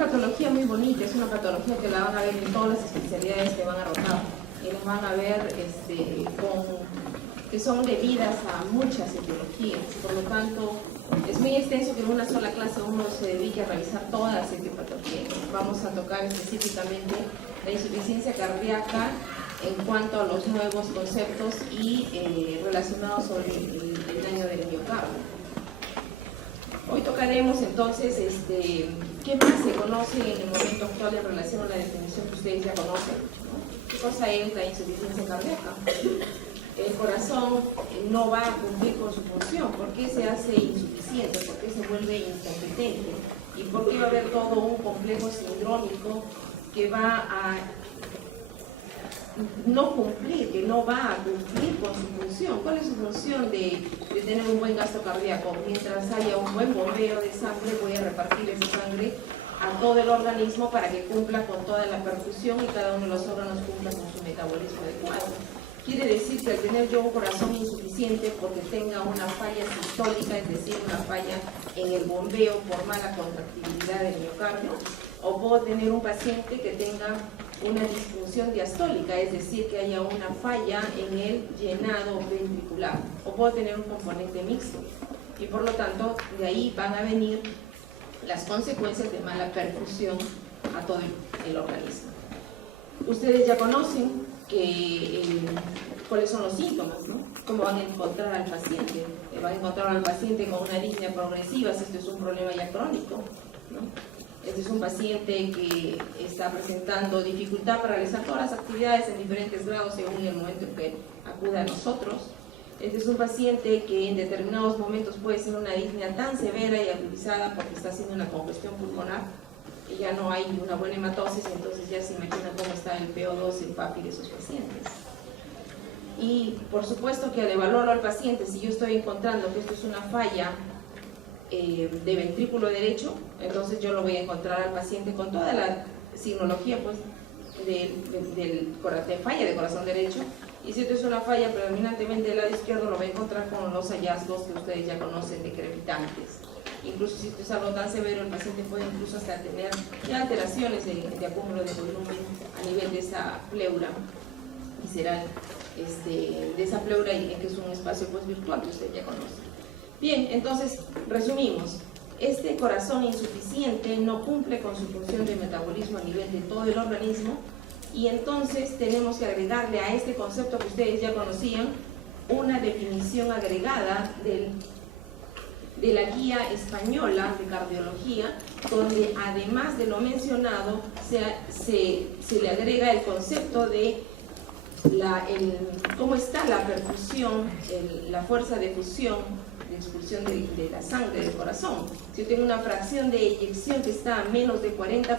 patología muy bonita, es una patología que la van a ver en todas las especialidades que van a rotar, y las van a ver que son debidas a muchas etiologías. Por lo tanto, es muy extenso que en una sola clase uno se dedique a revisar todas las etiopatologías. Vamos a tocar específicamente la insuficiencia cardíaca en cuanto a los nuevos conceptos y relacionados sobre el daño del miocardio. Hoy tocaremos entonces qué más se conoce en el momento actual en relación a la definición que ustedes ya conocen, ¿no? ¿Qué cosa es la insuficiencia cardíaca? El corazón no va a cumplir con su función. ¿Por qué se hace insuficiente? ¿Por qué se vuelve incompetente? ¿Y por qué va a haber todo un complejo sindrómico que va a no cumplir, que no va a cumplir con su función? ¿Cuál es su función de tener un buen gasto cardíaco? Mientras haya un buen bombeo de sangre, voy a repartir esa sangre a todo el organismo para que cumpla con toda la perfusión y cada uno de los órganos cumpla con su metabolismo adecuado. Quiere decir que al tener yo un corazón insuficiente porque tenga una falla sistólica, es decir, una falla en el bombeo por mala contractibilidad del miocardio, o puedo tener un paciente que tenga una disfunción diastólica, es decir, que haya una falla en el llenado ventricular, o puedo tener un componente mixto, y por lo tanto de ahí van a venir las consecuencias de mala perfusión a todo el organismo. Ustedes ya conocen cuáles son los síntomas, ¿no? Cómo van a encontrar al paciente. Van a encontrar al paciente con una arritmia progresiva, si esto es un problema ya crónico, ¿no? Este es un paciente que está presentando dificultad para realizar todas las actividades en diferentes grados según el momento en que acude a nosotros. Este es un paciente que en determinados momentos puede ser una arritmia tan severa y agudizada porque está haciendo una congestión pulmonar y ya no hay una buena hematosis, entonces ya se imagina cómo está el PO2, el PAPI de esos pacientes. Y por supuesto que al evaluarlo al paciente, si yo estoy encontrando que esto es una falla de ventrículo derecho, entonces yo lo voy a encontrar al paciente con toda la signología pues, de falla de corazón derecho, y si esto es una falla predominantemente del lado izquierdo, lo voy a encontrar con los hallazgos que ustedes ya conocen de crepitantes. Incluso si esto es algo tan severo, el paciente puede incluso hasta tener ya alteraciones de acúmulo de volumen a nivel de esa pleura visceral, de esa pleura, que es un espacio pues, virtual que ustedes ya conocen. Bien, entonces, resumimos. Este corazón insuficiente no cumple con su función de metabolismo a nivel de todo el organismo, y entonces tenemos que agregarle a este concepto que ustedes ya conocían una definición agregada de la guía española de cardiología, donde además de lo mencionado se le agrega el concepto de cómo está la perfusión, la fuerza de fusión, de expulsión de la sangre del corazón. Si yo tengo una fracción de eyección que está a menos de 40%,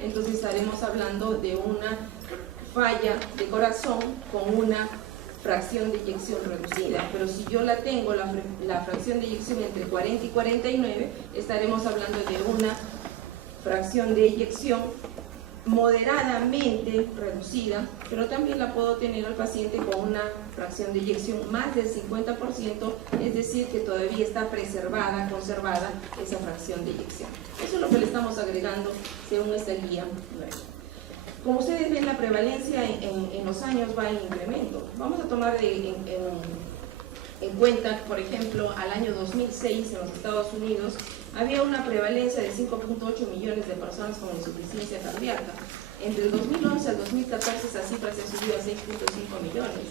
entonces estaremos hablando de una falla de corazón con una fracción de eyección reducida. Pero si yo la tengo, la fracción de eyección entre 40 y 49, estaremos hablando de una fracción de eyección moderadamente reducida, pero también la puedo tener al paciente con una fracción de eyección más del 50%, es decir, que todavía está conservada esa fracción de eyección. Eso es lo que le estamos agregando según esta guía nueva. Como ustedes ven, la prevalencia en los años va en incremento. Vamos a tomar en cuenta, por ejemplo, al año 2006 en los Estados Unidos había una prevalencia de 5.8 millones de personas con insuficiencia cardíaca. Entre el 2011 al 2014 esa cifra se subió a 6.5 millones.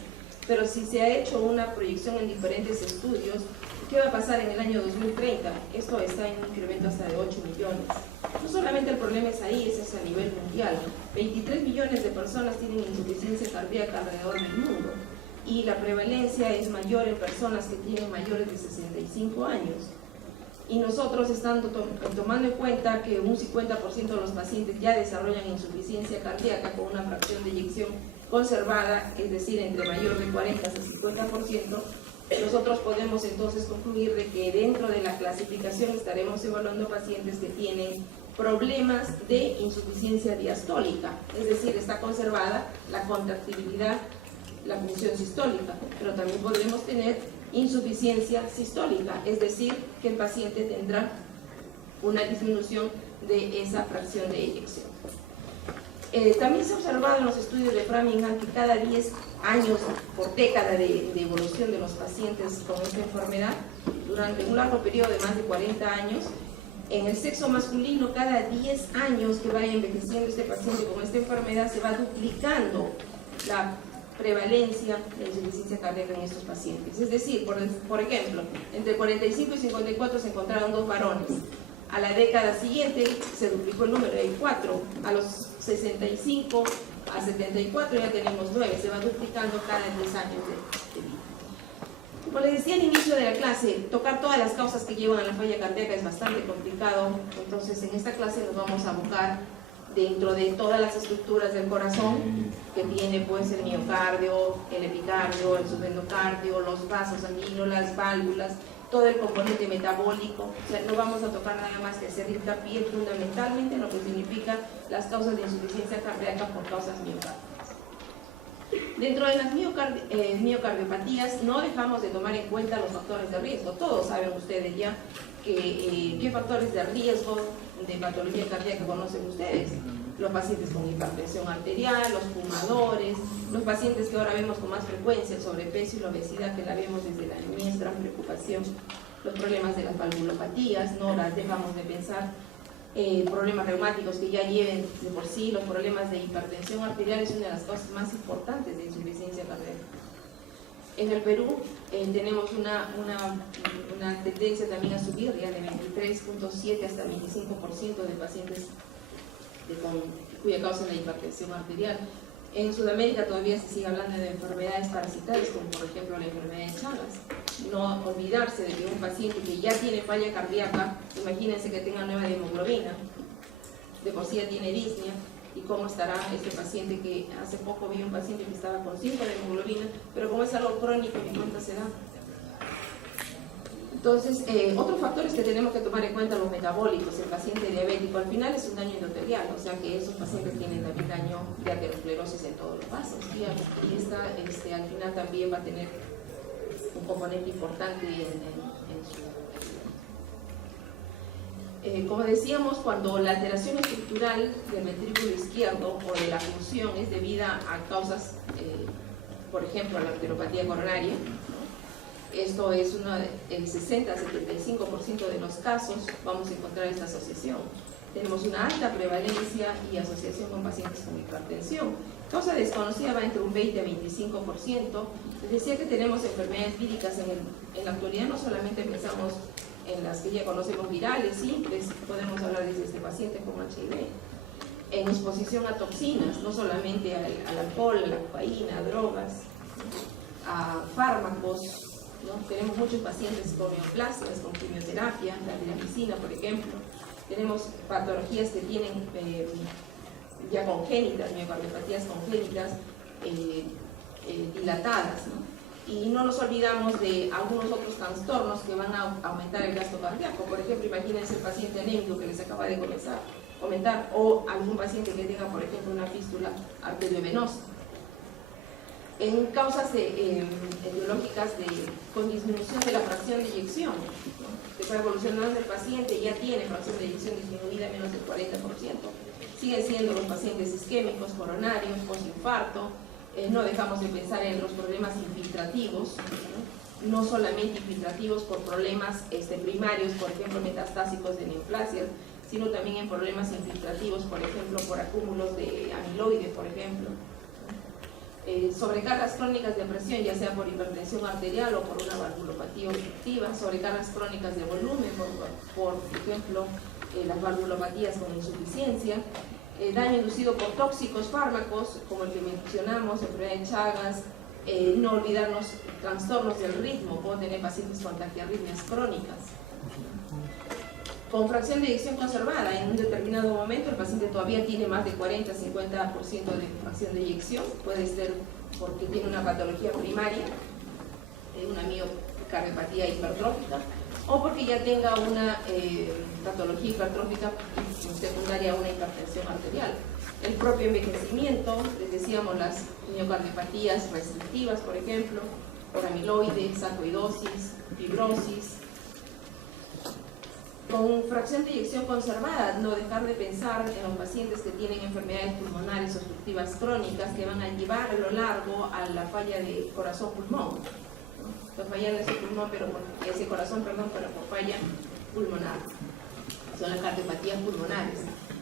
Pero si se ha hecho una proyección en diferentes estudios, ¿qué va a pasar en el año 2030? Esto está en un incremento hasta de 8 millones. No solamente el problema es ahí, es a nivel mundial. 23 millones de personas tienen insuficiencia cardíaca alrededor del mundo, y la prevalencia es mayor en personas que tienen mayores de 65 años. Y nosotros estando tomando en cuenta que un 50% de los pacientes ya desarrollan insuficiencia cardíaca con una fracción de eyección conservada, es decir, entre mayor de 40 a 50%, nosotros podemos entonces concluir de que dentro de la clasificación estaremos evaluando pacientes que tienen problemas de insuficiencia diastólica, es decir, está conservada la contractibilidad, la función sistólica, pero también podremos tener insuficiencia sistólica, es decir, que el paciente tendrá una disminución de esa fracción de eyección. También se ha observado en los estudios de Framingham que cada 10 años por década de evolución de los pacientes con esta enfermedad, durante un largo periodo de más de 40 años, en el sexo masculino, cada 10 años que vaya envejeciendo este paciente con esta enfermedad, se va duplicando la prevalencia de insuficiencia cardíaca en estos pacientes. Es decir, por ejemplo, entre 45 y 54 se encontraron 2 varones. A la década siguiente se duplicó el número, hay 4. A los 65 a 74 ya tenemos 9. Se va duplicando cada 10 años de vida. Como les decía al inicio de la clase, tocar todas las causas que llevan a la falla cardíaca es bastante complicado. Entonces, en esta clase nos vamos a abocar dentro de todas las estructuras del corazón, que tiene pues el miocardio, el epicardio, el subendocardio, los vasos sanguíneos, las válvulas, todo el componente metabólico. O sea, no vamos a tocar nada más que hacer hincapié fundamentalmente en lo que significa las causas de insuficiencia cardíaca por causas miocárdiicas. Dentro de las miocardiopatías no dejamos de tomar en cuenta los factores de riesgo. Todos saben ustedes ya qué factores de riesgo de patología cardíaca conocen ustedes. Los pacientes con hipertensión arterial, los fumadores, los pacientes que ahora vemos con más frecuencia, el sobrepeso y la obesidad, que la vemos desde la niñez, gran preocupación, los problemas de las valvulopatías, no las dejamos de pensar, problemas reumáticos que ya lleven de por sí, los problemas de hipertensión arterial es una de las causas más importantes de insuficiencia cardíaca. En el Perú tenemos una tendencia también a subir, ya de 23.7 hasta 25% de pacientes cuya causa es la hipertensión arterial. En Sudamérica todavía se sigue hablando de enfermedades parasitarias, como por ejemplo la enfermedad de Chagas. No olvidarse de que un paciente que ya tiene falla cardíaca, imagínense que tenga 9 de hemoglobina, de por sí ya tiene disnea, y cómo estará este paciente que hace poco vi un paciente que estaba con 5 de hemoglobina, pero como es algo crónico, ni cuenta se da. Entonces, otros factores que tenemos que tomar en cuenta, los metabólicos. El paciente diabético al final es un daño endotelial, o sea que esos pacientes tienen también daño de aterosclerosis en todos los vasos, y esta al final también va a tener un componente importante en su... como decíamos, cuando la alteración estructural del ventrículo izquierdo o de la función es debida a causas, por ejemplo, a la arteriopatía coronaria, esto es el 60 a 75% de los casos vamos a encontrar esta asociación. Tenemos una alta prevalencia y asociación con pacientes con hipertensión. Causa desconocida va entre un 20 a 25%. Les decía que tenemos enfermedades víricas en la actualidad, no solamente pensamos en las que ya conocemos virales, simples, podemos hablar de este paciente con HIV. En exposición a toxinas, no solamente al alcohol, a la cocaína, a drogas, a fármacos, ¿no? Tenemos muchos pacientes con neoplasias, con quimioterapia, la tiramicina, por ejemplo. Tenemos patologías que tienen ya congénitas, miocardiopatías congénitas dilatadas, ¿no? Y no nos olvidamos de algunos otros trastornos que van a aumentar el gasto cardíaco. Por ejemplo, imagínense el paciente anémico que les acaba de comentar, o algún paciente que tenga, por ejemplo, una fístula arteriovenosa. En causas etiológicas con disminución de la fracción de eyección, ¿no? Que está evolucionando el paciente, ya tiene fracción de eyección disminuida a menos del 40%. Siguen siendo los pacientes isquémicos, coronarios, postinfarto. No dejamos de pensar en los problemas infiltrativos, no solamente infiltrativos por problemas primarios, por ejemplo, metastásicos de neoplasias, sino también en problemas infiltrativos, por ejemplo, por acúmulos de amiloide, por ejemplo. Sobrecargas crónicas de presión, ya sea por hipertensión arterial o por una valvulopatía obstructiva, sobrecargas crónicas de volumen, por ejemplo, las valvulopatías con insuficiencia, daño inducido por tóxicos, fármacos, como el que mencionamos, enfermedad de Chagas, no olvidarnos trastornos del ritmo, puedo tener pacientes con taquiarritmias crónicas. Con fracción de eyección conservada, en un determinado momento el paciente todavía tiene más de 40-50% de fracción de eyección, puede ser porque tiene una patología primaria, una miocardiopatía hipertrófica, o porque ya tenga una patología hipertrófica secundaria a una hipertensión arterial. El propio envejecimiento, les decíamos las miocardiopatías restrictivas, por ejemplo, por amiloide, sarcoidosis, fibrosis, Con fracción de eyección conservada, no dejar de pensar en los pacientes que tienen enfermedades pulmonares obstructivas crónicas que van a llevar a lo largo a la falla de corazón-pulmón. ¿No? Fallar ese pulmón, pero por falla pulmonar. Son las cardiopatías pulmonares,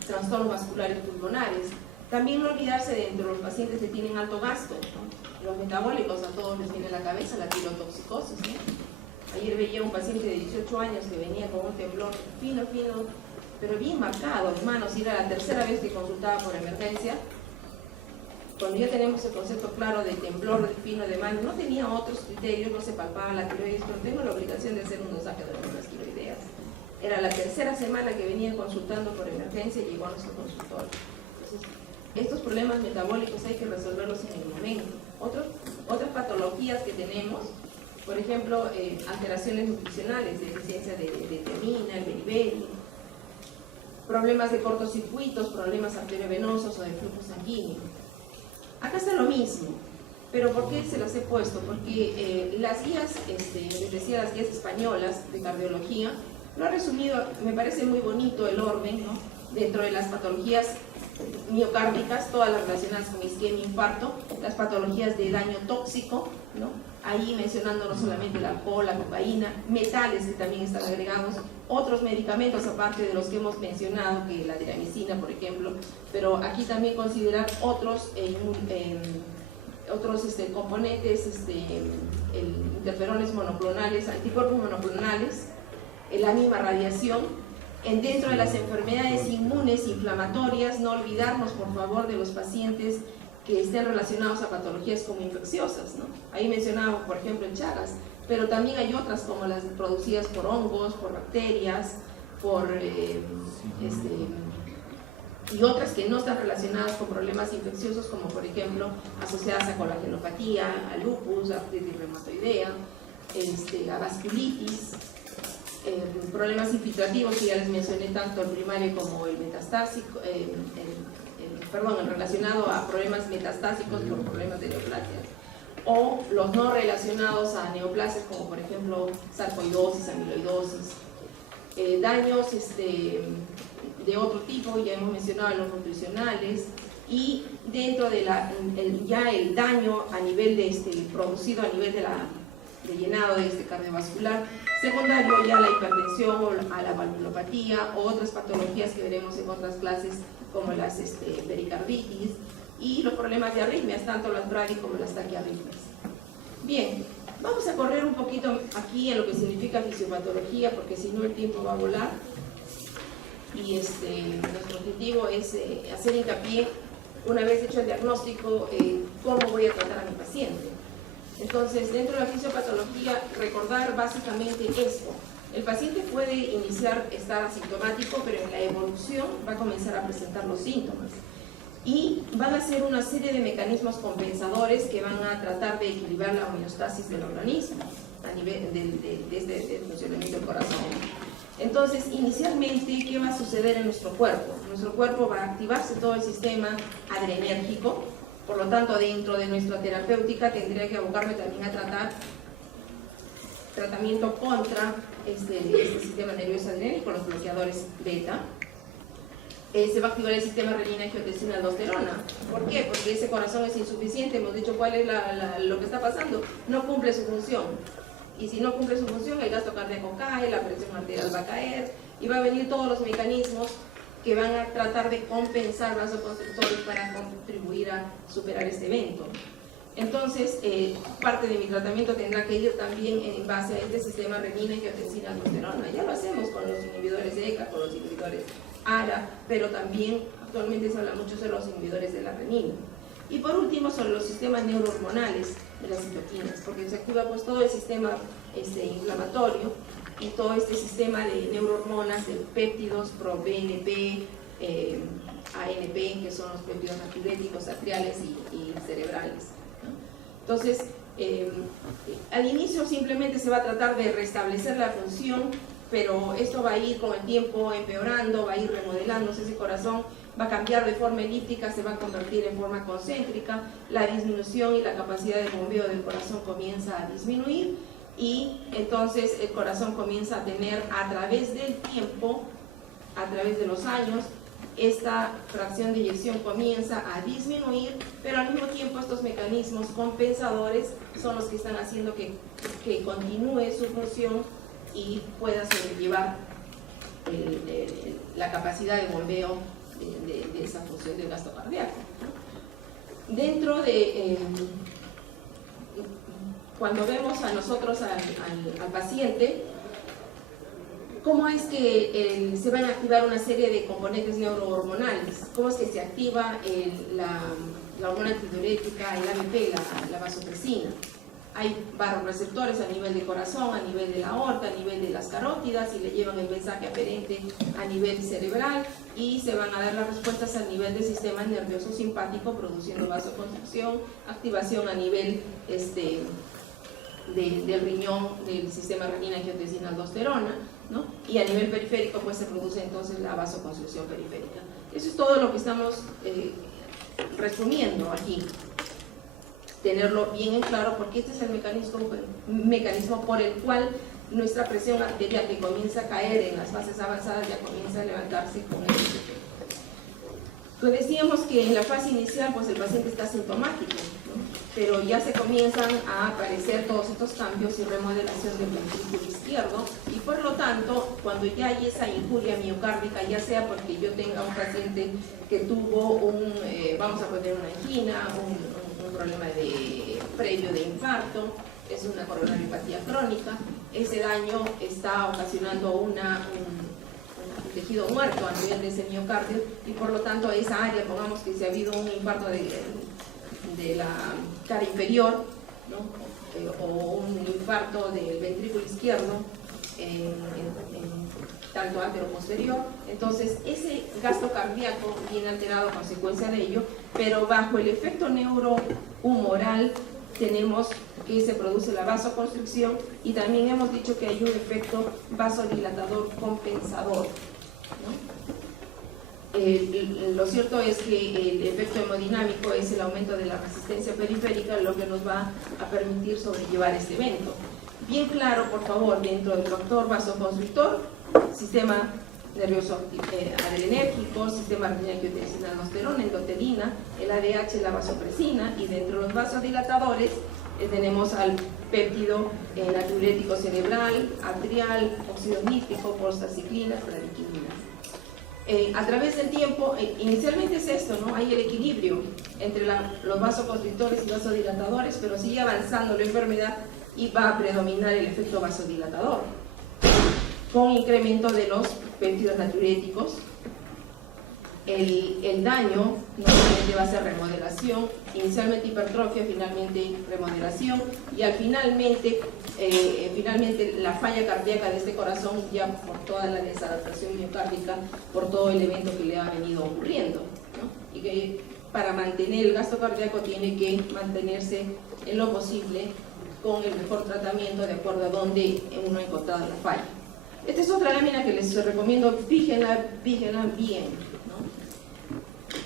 trastornos vasculares pulmonares. También no olvidarse de entre los pacientes que tienen alto gasto, ¿no? Los metabólicos a todos les viene a la cabeza la tirotoxicosis, ¿no? Ayer veía un paciente de 18 años que venía con un temblor fino, pero bien marcado, hermanos, y era la tercera vez que consultaba por emergencia. Cuando ya tenemos el concepto claro de temblor fino de mano, no tenía otros criterios, no se palpaba la tiroides, pero tengo la obligación de hacer un dosaje de las tiroideas. Era la tercera semana que venía consultando por emergencia y llegó a nuestro consultorio. Entonces, estos problemas metabólicos hay que resolverlos en el momento. Otras patologías que tenemos, por ejemplo, alteraciones nutricionales, deficiencia de tiamina, el beriberi, problemas de cortocircuitos, problemas arteriovenosos o de flujo sanguíneo. Acá está lo mismo, pero ¿por qué se las he puesto? Porque las guías, les decía, las guías españolas de cardiología, lo ha resumido, me parece muy bonito el orden, ¿no? Dentro de las patologías miocárdicas, todas las relacionadas con isquemia e infarto, las patologías de daño tóxico, ¿no? Ahí mencionando no solamente el alcohol, la cocaína, metales que también están agregados, otros medicamentos aparte de los que hemos mencionado, que la tiramicina, por ejemplo, pero aquí también considerar otros componentes, interferones monoclonales, anticuerpos monoclonales, la misma radiación. Dentro de las enfermedades inmunes inflamatorias, no olvidarnos por favor de los pacientes que estén relacionados a patologías como infecciosas, ¿no? Ahí mencionábamos por ejemplo el Chagas, pero también hay otras como las producidas por hongos, por bacterias, y otras que no están relacionadas con problemas infecciosos como por ejemplo asociadas a colagenopatía, a lupus, a artritis reumatoidea, a vasculitis, problemas infiltrativos que ya les mencioné, tanto el primario como el metastásico, el relacionado a problemas metastásicos por problemas de neoplasias, o los no relacionados a neoplasias como por ejemplo sarcoidosis, amiloidosis, daños de otro tipo, ya hemos mencionado los nutricionales, y dentro de ya el daño a nivel producido a nivel de llenado de cardiovascular, secundario ya la hipertensión o a la valvulopatía o otras patologías que veremos en otras clases como las pericarditis y los problemas de arritmias, tanto las bradi como las taquiarritmias. Bien, vamos a correr un poquito aquí en lo que significa fisiopatología, porque si no el tiempo va a volar, y nuestro objetivo es hacer hincapié, una vez hecho el diagnóstico, cómo voy a tratar a mi paciente. Entonces, dentro de la fisiopatología, recordar básicamente esto. El paciente puede estar asintomático, pero en la evolución va a comenzar a presentar los síntomas. Y van a ser una serie de mecanismos compensadores que van a tratar de equilibrar la homeostasis del organismo a nivel del funcionamiento del corazón. Entonces, inicialmente, ¿qué va a suceder en nuestro cuerpo? En nuestro cuerpo va a activarse todo el sistema adrenérgico. Por lo tanto, dentro de nuestra terapéutica tendría que abocarme también a tratar tratamiento contra este sistema nervioso adrenérgico, los bloqueadores beta. Se va a activar el sistema renina-angiotensina-aldosterona. ¿Por qué? Porque ese corazón es insuficiente. Hemos dicho cuál es lo que está pasando. No cumple su función. Y si no cumple su función, el gasto cardíaco cae, la presión arterial va a caer y va a venir todos los mecanismos que van a tratar de compensar vasoconstrictores para contribuir a superar este evento. Entonces, parte de mi tratamiento tendrá que ir también en base a este sistema renina-angiotensina-aldosterona. Ya lo hacemos con los inhibidores de ECA, con los inhibidores ARA, pero también actualmente se habla mucho de los inhibidores de la renina. Y por último, sobre los sistemas neurohormonales de las citoquinas, porque se activa pues todo el sistema inflamatorio y todo este sistema de neurohormonas, de péptidos, pro-BNP, ANP, que son los péptidos natriuréticos, atriales y cerebrales, ¿no? Entonces, al inicio simplemente se va a tratar de restablecer la función, pero esto va a ir con el tiempo empeorando, va a ir remodelándose, ese corazón va a cambiar de forma elíptica, se va a convertir en forma concéntrica, la disminución y la capacidad de bombeo del corazón comienza a disminuir, y entonces el corazón comienza a tener, a través del tiempo, a través de los años, esta fracción de eyección comienza a disminuir, pero al mismo tiempo estos mecanismos compensadores son los que están haciendo que continúe su función y pueda sobrellevar la capacidad de bombeo de esa función del gasto cardíaco. Dentro de, cuando vemos a nosotros al paciente, ¿cómo es que se van a activar una serie de componentes neurohormonales? ¿Cómo es que se activa la hormona antidiurética, el AMP, la vasopresina? Hay vasoreceptores a nivel de corazón, a nivel de la aorta, a nivel de las carótidas, y le llevan el mensaje aferente a nivel cerebral, y se van a dar las respuestas a nivel del sistema nervioso simpático, produciendo vasoconstricción, activación a nivel del riñón, del sistema renina, angiotensina, aldosterona, ¿no? Y a nivel periférico pues se produce entonces la vasoconstricción periférica. Eso es todo lo que estamos resumiendo aquí. Tenerlo bien en claro, porque este es el mecanismo por el cual nuestra presión arterial, que comienza a caer en las fases avanzadas, ya comienza a levantarse con el efecto. Pues decíamos que en la fase inicial pues el paciente está sintomático, ¿no? Pero ya se comienzan a aparecer todos estos cambios y remodelación del ventrículo izquierdo, y por lo tanto, cuando ya hay esa injuria miocárdica, ya sea porque yo tenga un paciente que tuvo vamos a poner una angina, un problema previo de infarto, es una coronariopatía crónica, ese daño está ocasionando un tejido muerto a nivel de ese miocardio, y por lo tanto esa área, pongamos que si ha habido un infarto de la cara inferior, ¿no? O un infarto del ventrículo izquierdo, tanto antero posterior, entonces ese gasto cardíaco viene alterado a consecuencia de ello, pero bajo el efecto neurohumoral tenemos que se produce la vasoconstricción, y también hemos dicho que hay un efecto vasodilatador compensador, ¿no? Lo cierto es que el efecto hemodinámico es el aumento de la resistencia periférica, lo que nos va a permitir sobrellevar este evento. Bien claro, por favor, dentro del factor vasoconstrictor, sistema nervioso adrenérgico, sistema renina, angiotensina, aldosterona, endotelina, el ADH, la vasopresina, y dentro de los vasodilatadores tenemos al péptido natriurético cerebral, atrial, óxido nítrico, prostaciclina, bradiquinina. A través del tiempo, inicialmente es esto, ¿no? Hay el equilibrio entre los vasoconstrictores y vasodilatadores, pero sigue avanzando la enfermedad y va a predominar el efecto vasodilatador, con incremento de los péptidos natriuréticos. El daño normalmente va a ser remodelación, inicialmente hipertrofia, finalmente remodelación, y finalmente la falla cardíaca de este corazón, ya por toda la desadaptación miocárdica, por todo el evento que le ha venido ocurriendo, ¿no? Y que para mantener el gasto cardíaco tiene que mantenerse en lo posible con el mejor tratamiento de acuerdo a donde uno ha encontrado la falla. Esta es otra lámina que les recomiendo, fíjenla bien, ¿no?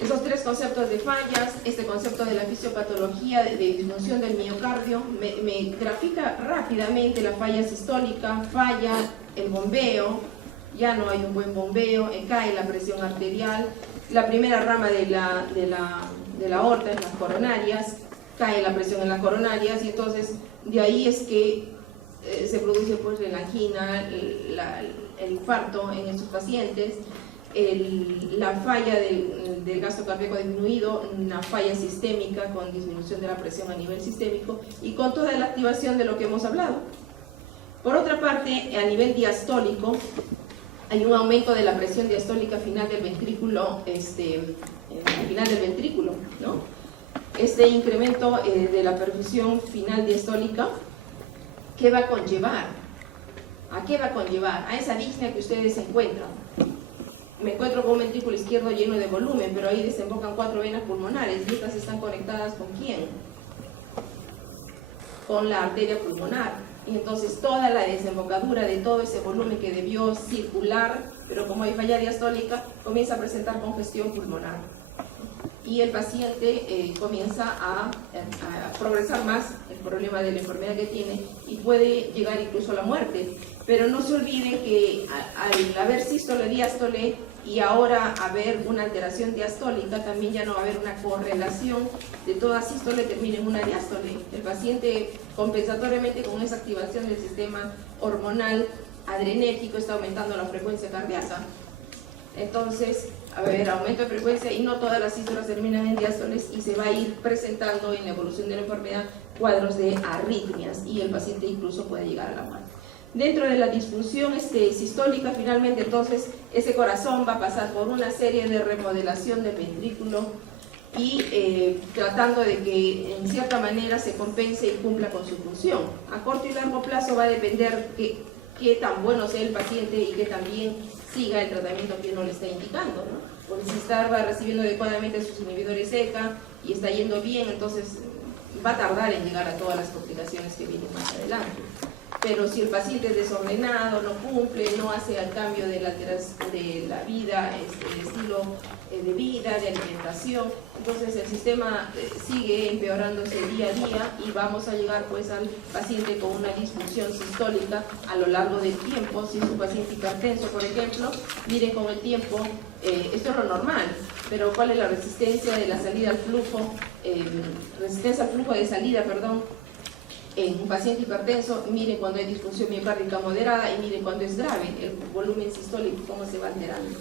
Esos tres conceptos de fallas, este concepto de la fisiopatología de disfunción del miocardio, me grafica rápidamente la falla sistólica, falla el bombeo, ya no hay un buen bombeo, cae la presión arterial, la primera rama de la aorta en las coronarias, cae la presión en las coronarias, y entonces de ahí es que se produce pues la angina, el infarto en estos pacientes, la falla del gasto cardíaco disminuido, una falla sistémica con disminución de la presión a nivel sistémico y con toda la activación de lo que hemos hablado. Por otra parte, a nivel diastólico, hay un aumento de la presión diastólica final del ventrículo, ¿no? Este incremento de la perfusión final diastólica, ¿qué va a conllevar? ¿A qué va a conllevar? A esa disnea que ustedes encuentran. Me encuentro con un ventrículo izquierdo lleno de volumen, pero ahí desembocan 4 venas pulmonares, y estas están conectadas ¿con quién? Con la arteria pulmonar. Y entonces toda la desembocadura de todo ese volumen que debió circular, pero como hay falla diastólica, comienza a presentar congestión pulmonar. Y el paciente comienza a progresar más problema de la enfermedad que tiene y puede llegar incluso a la muerte. Pero no se olviden que al haber sístole, diástole y ahora haber una alteración diastólica, también ya no va a haber una correlación de toda sístole termina en una diástole. El paciente compensatoriamente con esa activación del sistema hormonal adrenérgico está aumentando la frecuencia cardíaca. Entonces, a ver, aumento de frecuencia y no todas las sístoles terminan en diástoles y se va a ir presentando en la evolución de la enfermedad cuadros de arritmias y el paciente incluso puede llegar a la muerte. Dentro de la disfunción sistólica, finalmente entonces ese corazón va a pasar por una serie de remodelación del ventrículo y tratando de que en cierta manera se compense y cumpla con su función. A corto y largo plazo va a depender qué tan bueno sea el paciente y que también siga el tratamiento que uno le está indicando, ¿no? Porque si estaba recibiendo adecuadamente sus inhibidores ECA y está yendo bien, entonces va a tardar en llegar a todas las complicaciones que vienen más adelante. Pero si el paciente es desordenado, no cumple, no hace el cambio de la vida, el estilo de vida, de alimentación, entonces el sistema sigue empeorándose día a día y vamos a llegar pues al paciente con una disfunción sistólica a lo largo del tiempo. Si es un paciente hipertenso, por ejemplo, miren con el tiempo, esto es lo normal, pero ¿cuál es la resistencia de la salida al flujo? Resistencia al flujo de salida, perdón, en un paciente hipertenso. Miren cuando hay disfunción miocárdica moderada y miren cuando es grave, el volumen sistólico, cómo se va alterando.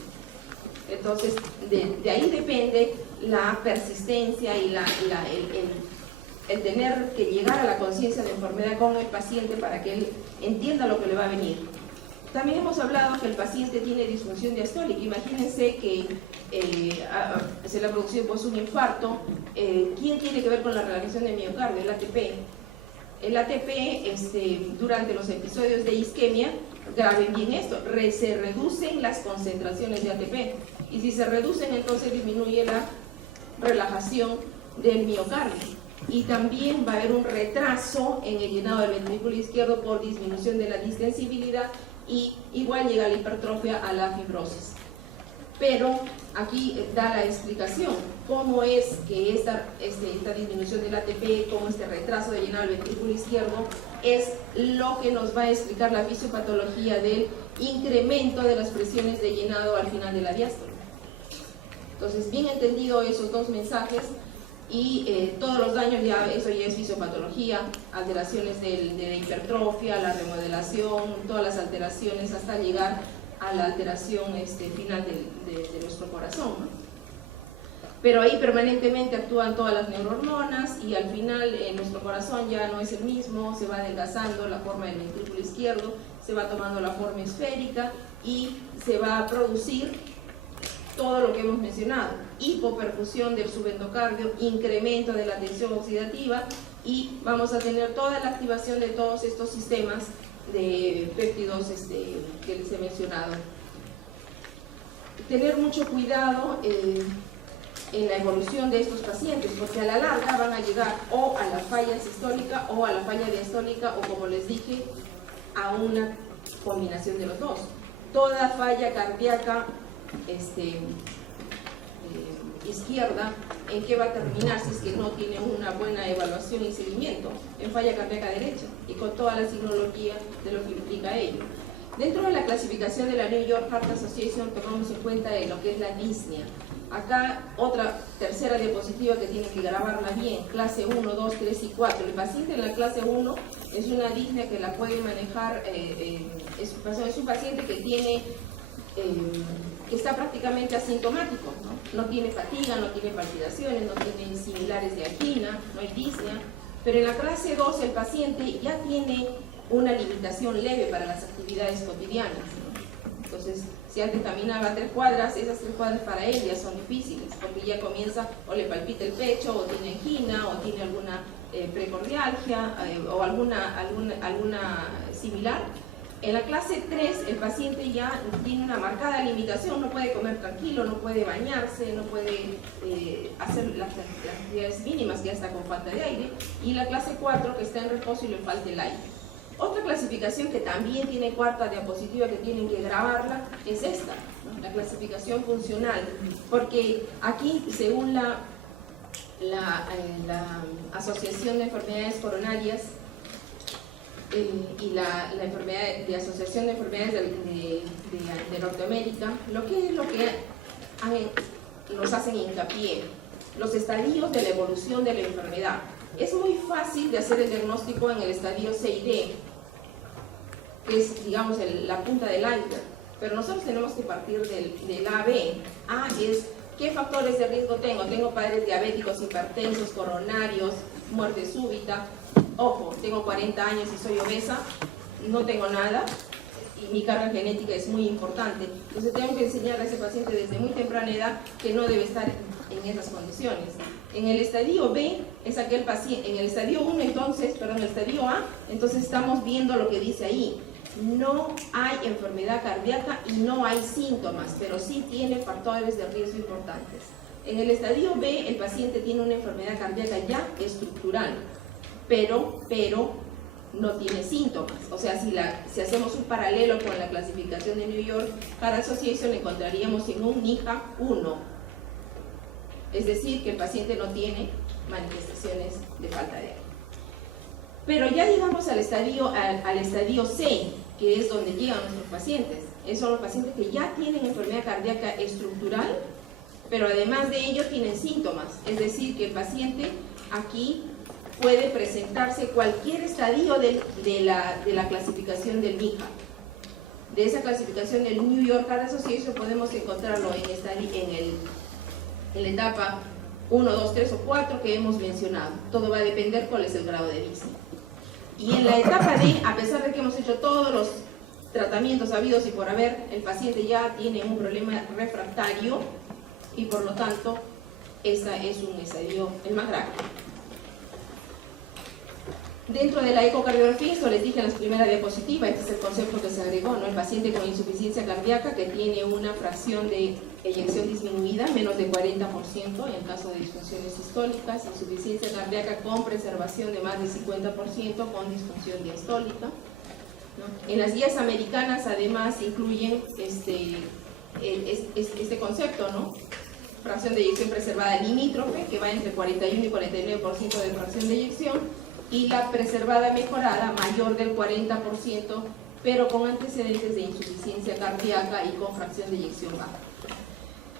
Entonces, de ahí depende la persistencia y el tener que llegar a la conciencia de enfermedad con el paciente para que él entienda lo que le va a venir. También hemos hablado que el paciente tiene disfunción diastólica. Imagínense que se le ha producido pues, un infarto. ¿Quién tiene que ver con la relajación del miocardio? El ATP. El ATP, durante los episodios de isquemia, graben bien esto, se reducen las concentraciones de ATP. Y si se reducen, entonces disminuye la relajación del miocardio. Y también va a haber un retraso en el llenado del ventrículo izquierdo por disminución de la distensibilidad y igual llega la hipertrofia a la fibrosis. Pero aquí da la explicación, cómo es que esta disminución del ATP, como este retraso de llenado del ventrículo izquierdo, es lo que nos va a explicar la fisiopatología del incremento de las presiones de llenado al final de la diástole. Entonces, bien entendido esos dos mensajes y todos los daños, eso ya es fisiopatología, alteraciones de la hipertrofia, la remodelación, todas las alteraciones hasta llegar a la alteración final de nuestro corazón, ¿no? Pero ahí permanentemente actúan todas las neurohormonas y al final nuestro corazón ya no es el mismo, se va adelgazando la forma del ventrículo izquierdo, se va tomando la forma esférica y se va a producir todo lo que hemos mencionado: hipoperfusión del subendocardio, incremento de la tensión oxidativa y vamos a tener toda la activación de todos estos sistemas de péptidos que les he mencionado. Tener mucho cuidado en la evolución de estos pacientes, porque a la larga van a llegar o a la falla sistólica o a la falla diastólica o, como les dije, a una combinación de los dos. Toda falla cardíaca izquierda, ¿en qué va a terminar si es que no tiene una buena evaluación y seguimiento? En falla cardíaca derecha y con toda la signología de lo que implica ello. Dentro de la clasificación de la New York Heart Association tomamos en cuenta lo que es la disnea. Acá otra tercera diapositiva que tienen que grabarla bien: clase 1, 2, 3 y 4. El paciente en la clase 1 es una disnea que la puede manejar, es un paciente que tiene que está prácticamente asintomático, ¿no? No tiene fatiga, no tiene palpitaciones, no tiene similares de angina, no hay disnea. Pero en la clase 2 el paciente ya tiene una limitación leve para las actividades cotidianas, ¿no? Entonces, si antes caminaba 3 cuadras, esas 3 cuadras para él ya son difíciles, porque ya comienza o le palpita el pecho, o tiene angina, o tiene alguna precordialgia, o alguna similar. En la clase 3 el paciente ya tiene una marcada limitación, no puede comer tranquilo, no puede bañarse, no puede hacer las actividades mínimas, ya está con falta de aire. Y la clase 4 que está en reposo y le falta el aire. Otra clasificación que también tiene cuarta diapositiva que tienen que grabarla es esta, ¿no? La clasificación funcional, porque aquí según la Asociación de Enfermedades Coronarias y la enfermedad de Asociación de Enfermedades de Norteamérica, lo que nos hacen hincapié, los estadios de la evolución de la enfermedad. Es muy fácil de hacer el diagnóstico en el estadio C y D, que es, digamos, la punta del iceberg, pero nosotros tenemos que partir del A a B. A es, ¿qué factores de riesgo tengo? Tengo padres diabéticos, hipertensos, coronarios, muerte súbita. Ojo, tengo 40 años y soy obesa, no tengo nada, y mi carga genética es muy importante. Entonces tengo que enseñar a ese paciente desde muy temprana edad que no debe estar en esas condiciones. En el estadio B es aquel paciente, en el estadio 1 entonces, pero en el estadio A, entonces estamos viendo lo que dice ahí. No hay enfermedad cardíaca y no hay síntomas, pero sí tiene factores de riesgo importantes. En el estadio B el paciente tiene una enfermedad cardíaca ya estructural, pero no tiene síntomas. O sea, si hacemos un paralelo con la clasificación de New York Heart Association, encontraríamos en un NYHA 1. Es decir, que el paciente no tiene manifestaciones de falta de aire. Pero ya llegamos al estadio C, que es donde llegan nuestros pacientes. Esos son los pacientes que ya tienen enfermedad cardíaca estructural, pero además de ello tienen síntomas. Es decir, que el paciente aquí puede presentarse cualquier estadio de la clasificación del NYHA. De esa clasificación del New York Heart Association podemos encontrarlo en la etapa 1, 2, 3 o 4 que hemos mencionado. Todo va a depender cuál es el grado de disnea. Y en la etapa D, a pesar de que hemos hecho todos los tratamientos habidos y por haber, el paciente ya tiene un problema refractario y por lo tanto, ese es un estadio el más grave. Dentro de la ecocardiografía, esto les dije en la primera diapositiva, este es el concepto que se agregó, ¿no? El paciente con insuficiencia cardíaca que tiene una fracción de eyección disminuida, menos de 40% en el caso de disfunciones sistólicas, insuficiencia cardíaca con preservación de más de 50% con disfunción diastólica, ¿no? En las guías americanas además incluyen este concepto, ¿no? Fracción de eyección preservada limítrofe, que va entre 41 y 49% de fracción de eyección, y la preservada mejorada mayor del 40%, pero con antecedentes de insuficiencia cardíaca y con fracción de eyección baja.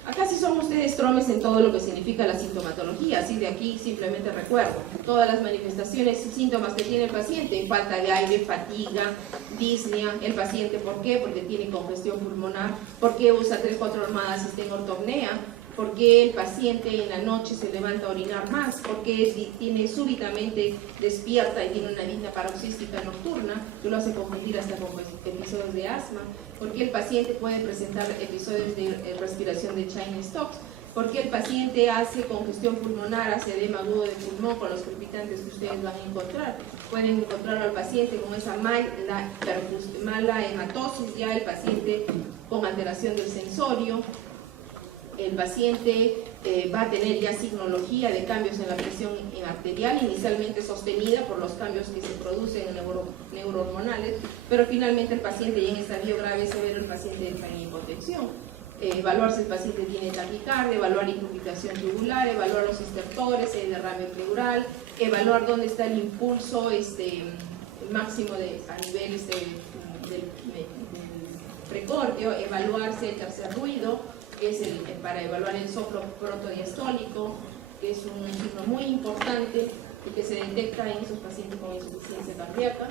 Acá sí son ustedes tromes en todo lo que significa la sintomatología, así de aquí simplemente recuerdo todas las manifestaciones y síntomas que tiene el paciente: falta de aire, fatiga, disnea. El paciente, ¿por qué? Porque tiene congestión pulmonar. ¿Por qué usa 3-4 almohadas y está en ortopnea? ¿Por qué el paciente en la noche se levanta a orinar más? ¿Por qué tiene súbitamente despierta y tiene una disnea paroxística nocturna que lo hace confundir hasta con episodios de asma? ¿Por qué el paciente puede presentar episodios de respiración de Cheyne-Stokes? ¿Por qué el paciente hace congestión pulmonar, hace edema agudo de pulmón con los crepitantes que ustedes van a encontrar? Pueden encontrar al paciente con esa mala hematosis, ya el paciente con alteración del sensorio. El paciente va a tener ya signología de cambios en la presión arterial, inicialmente sostenida por los cambios que se producen neurohormonales, pero finalmente el paciente ya en estadio grave severo, el paciente entra en hipotensión. Evaluar si el paciente tiene taquicardia, evaluar incrustación tubular, evaluar los estertores, el derrame pleural, evaluar dónde está el impulso máximo a nivel del precordio, evaluarse el tercer ruido, que es para evaluar el soplo protodiastólico, que es un signo muy importante y que se detecta en esos pacientes con insuficiencia cardíaca.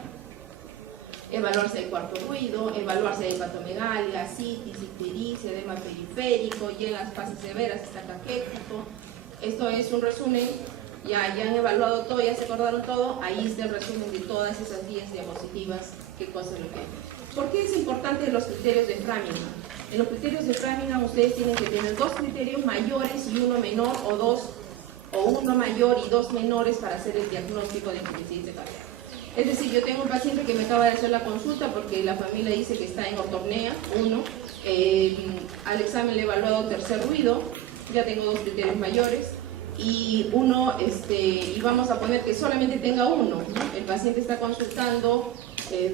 Evaluarse el cuarto ruido, evaluarse hepatomegalia, citis, ictericia, edema periférico, y en las fases severas está caquético. Esto es un resumen, ya han evaluado todo, ya se acordaron todo, ahí está el resumen de todas esas 10 diapositivas, qué cosa es lo que hay. ¿Por qué es importante los criterios de Framingham? En los criterios de Framingham ustedes tienen que tener 2 criterios mayores y uno menor, o uno mayor y 2 menores para hacer el diagnóstico de insuficiencia cardíaca. Es decir, yo tengo un paciente que me acaba de hacer la consulta porque la familia dice que está en ortopnea, 1, al examen le he evaluado tercer ruido, ya tengo 2 criterios mayores, y y vamos a poner que solamente tenga 1, ¿no? El paciente está consultando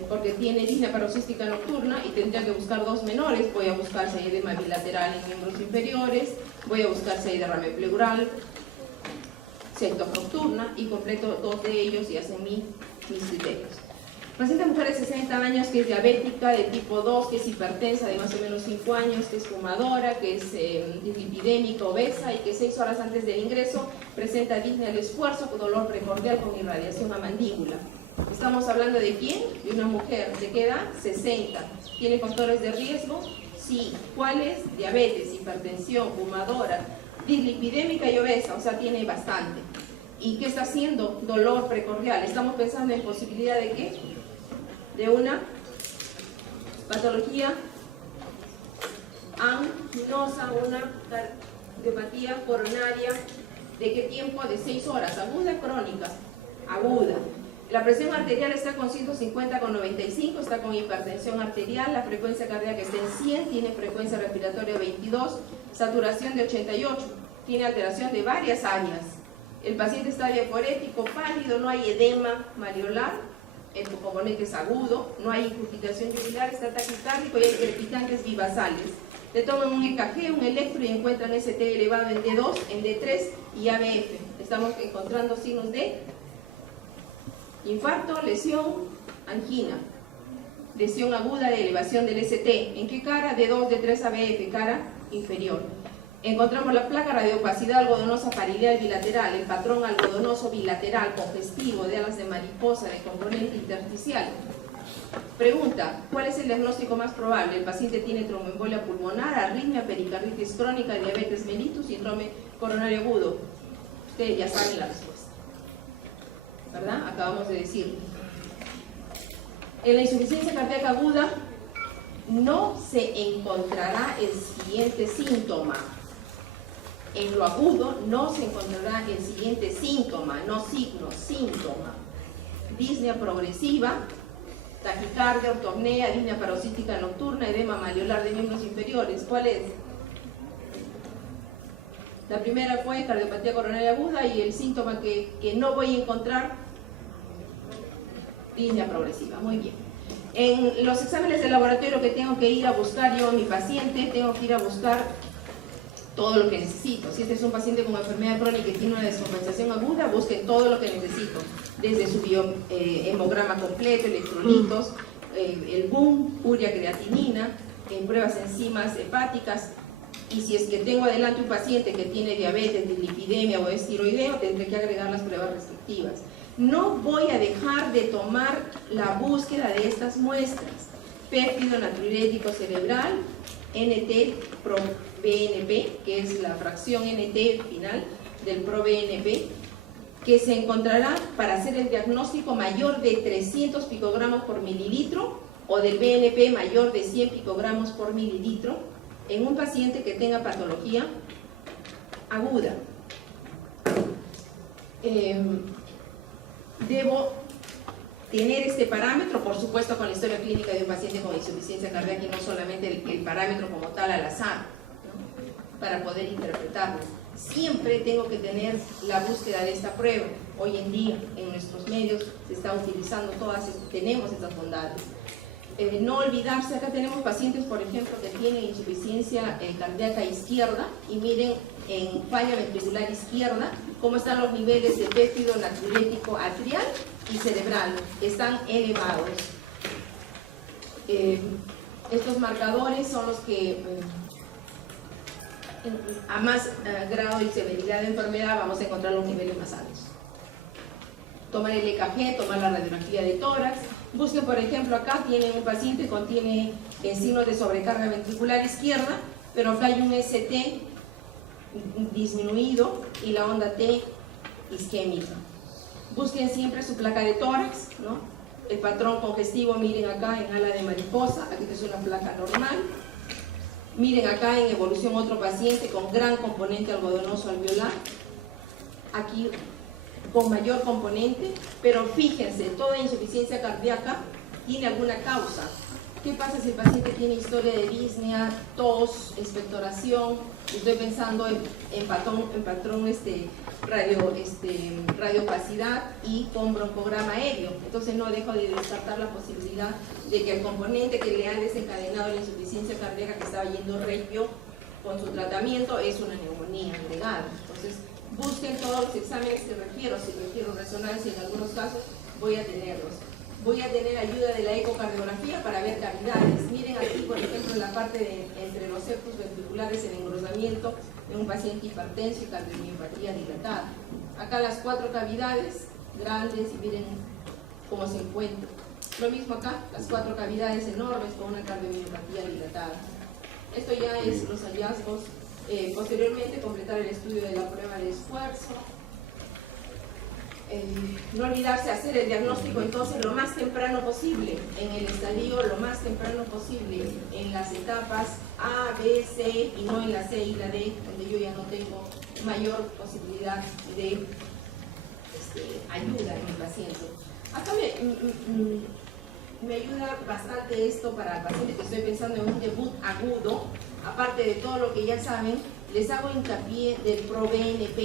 porque tiene disnea paroxística nocturna y tendría que buscar 2 menores. Voy a buscar si hay edema bilateral en miembros inferiores, voy a buscar si hay derrame pleural, sector nocturna y completo 2 de ellos y hacen mis criterios. Paciente mujer de 60 años que es diabética de tipo 2, que es hipertensa de más o menos 5 años, que es fumadora, que es dislipidémica, obesa y que 6 horas antes del ingreso presenta disnea al esfuerzo con dolor precordial con irradiación a mandíbula. Estamos hablando de quién? De una mujer. ¿De qué edad? 60. ¿Tiene factores de riesgo? Sí. ¿Cuáles? Diabetes, hipertensión, fumadora, dislipidémica y obesa, o sea, tiene bastante. ¿Y qué está haciendo? Dolor precordial. Estamos pensando en posibilidad de qué? De una patología anquinosa, una cardiopatía coronaria. ¿De qué tiempo? De 6 horas. ¿Aguda, crónica? Aguda. La presión arterial está con 150/95, está con hipertensión arterial, la frecuencia cardíaca está en 100, tiene frecuencia respiratoria 22, saturación de 88, tiene alteración de varias áreas. El paciente está diaforético, pálido, no hay edema malleolar, el componente es agudo, no hay incrustación yugular, está taquicárdico y hay crepitantes bivasales. Le toman un EKG, un electro y encuentran ST elevado en D2, en D3 y ABF. Estamos encontrando signos de infarto, lesión, angina, lesión aguda de elevación del ST. ¿En qué cara? D2, D3, ABF, cara inferior. Encontramos la placa radiopacidad algodonosa parietal bilateral, el patrón algodonoso bilateral congestivo de alas de mariposa de componente intersticial. Pregunta, ¿cuál es el diagnóstico más probable? El paciente tiene tromboembolia pulmonar, arritmia, pericarditis crónica, diabetes mellitus, síndrome coronario agudo. Ustedes ya saben la respuesta, ¿verdad? Acabamos de decirlo. En la insuficiencia cardíaca aguda no se encontrará el siguiente síntoma. En lo agudo no se encontrará el siguiente síntoma, no signo, síntoma. Disnea progresiva, taquicardia, ortopnea, disnea paroxística nocturna, edema malleolar de miembros inferiores. ¿Cuál es? La primera fue cardiopatía coronaria aguda y el síntoma que no voy a encontrar, disnea progresiva. Muy bien. En los exámenes de laboratorio que tengo que ir a buscar yo a mi paciente, tengo que ir a buscar todo lo que necesito. Si este es un paciente con enfermedad crónica y tiene una descompensación aguda, busquen todo lo que necesito, desde su hemograma completo, electrolitos, el BUM, urea creatinina, pruebas enzimas hepáticas, y si es que tengo adelante un paciente que tiene diabetes, dislipidemia o es tiroideo, tendré que agregar las pruebas restrictivas. No voy a dejar de tomar la búsqueda de estas muestras: péptido natriurético cerebral, NT-proBNP, que es la fracción NT final del proBNP, que se encontrará para hacer el diagnóstico mayor de 300 picogramos por mililitro o del BNP mayor de 100 picogramos por mililitro en un paciente que tenga patología aguda. Debo tener este parámetro, por supuesto, con la historia clínica de un paciente con insuficiencia cardíaca y no solamente el parámetro como tal al azar, ¿no? Para poder interpretarlo. Siempre tengo que tener la búsqueda de esta prueba. Hoy en día, en nuestros medios, se está utilizando todas, tenemos estas bondades. No olvidarse, acá tenemos pacientes, por ejemplo, que tienen insuficiencia cardíaca izquierda y miren en falla ventricular izquierda cómo están los niveles de péptido natriurético atrial y cerebral, están elevados. Estos marcadores son los que a más grado y severidad de enfermedad vamos a encontrar los niveles más altos. Tomar el EKG, tomar la radiografía de tórax. Busquen, por ejemplo, acá tienen un paciente que tiene signos de sobrecarga ventricular izquierda, pero acá hay un ST disminuido y la onda T isquémica. Busquen siempre su placa de tórax, ¿no? El patrón congestivo, miren acá en ala de mariposa, aquí es una placa normal. Miren acá en evolución otro paciente con gran componente algodonoso alveolar, aquí con mayor componente, pero fíjense, toda insuficiencia cardíaca tiene alguna causa. ¿Qué pasa si el paciente tiene historia de disnea, tos, expectoración? Estoy pensando en patrón radiopacidad y con broncograma aéreo. Entonces no dejo de descartar la posibilidad de que el componente que le ha desencadenado la insuficiencia cardíaca que estaba yendo regio con su tratamiento es una neumonía agregada. Entonces busquen todos los exámenes que requiero. Si requiero resonancia en algunos casos, voy a tenerlos. Voy a tener ayuda de la ecocardiografía para ver cavidades. Miren aquí, por ejemplo, en la parte entre los septos ventriculares, el engrosamiento en un paciente hipertenso y cardiomiopatía dilatada. Acá las 4 cavidades grandes y miren cómo se encuentran. Lo mismo acá, las 4 cavidades enormes con una cardiomiopatía dilatada. Esto ya es los hallazgos. Posteriormente, completar el estudio de la prueba de esfuerzo. No olvidarse hacer el diagnóstico entonces lo más temprano posible, en el estadio lo más temprano posible, en las etapas A, B, C y no en la C y la D, donde yo ya no tengo mayor posibilidad de ayuda en el paciente. Acá me ayuda bastante esto para el paciente que estoy pensando en un debut agudo. Aparte de todo lo que ya saben, les hago hincapié del ProBNP.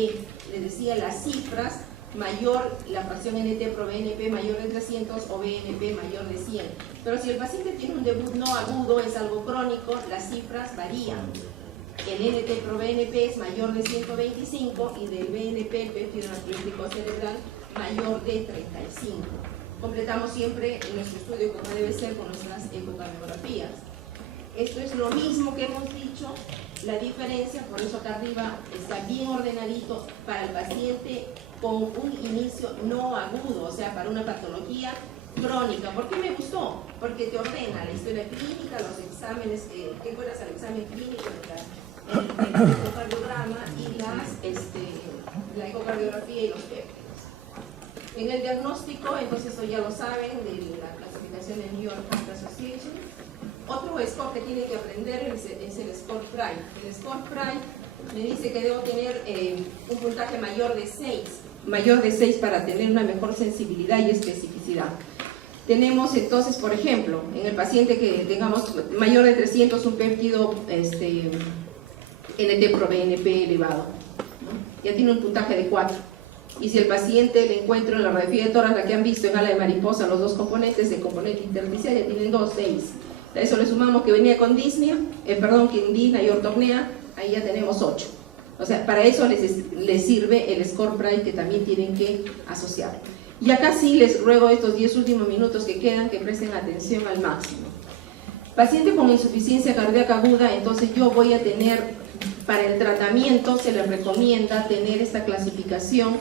Les decía las cifras, mayor la fracción NT ProBNP mayor de 300 o BNP mayor de 100. Pero si el paciente tiene un debut no agudo, es algo crónico, las cifras varían. El NT ProBNP es mayor de 125 y del BNP, el péptido natriúrico cerebral, mayor de 35. Completamos siempre nuestro estudio como debe ser con nuestras ecocardiografías. Esto es lo mismo que hemos dicho, la diferencia, por eso acá arriba está bien ordenadito para el paciente con un inicio no agudo, o sea, para una patología crónica. ¿Por qué me gustó? Porque te ordena la historia clínica, los exámenes, que fueras al examen clínico, el ecocardiograma y la ecocardiografía y los péptidos. En el diagnóstico, entonces eso ya lo saben, de la clasificación de New York Heart Association. Otro score que tienen que aprender es el score PRIDE. El score PRIDE me dice que debo tener un puntaje mayor de 6 para tener una mejor sensibilidad y especificidad. Tenemos entonces, por ejemplo, en el paciente que tengamos mayor de 300 un péptido NT-proBNP elevado, ¿no? Ya tiene un puntaje de 4. Y si el paciente le encuentro en la radiografía de tórax, la que han visto en ala de mariposa, los dos componentes, el componente intersticial ya tienen 2, 6. A eso le sumamos que venía con disnea, disnea y ortopnea, ahí ya tenemos 8. O sea, para eso les sirve el score PRIDE que también tienen que asociar. Y acá sí les ruego estos 10 últimos minutos que quedan que presten atención al máximo. Paciente con insuficiencia cardíaca aguda, entonces yo voy a tener, para el tratamiento se les recomienda tener esta clasificación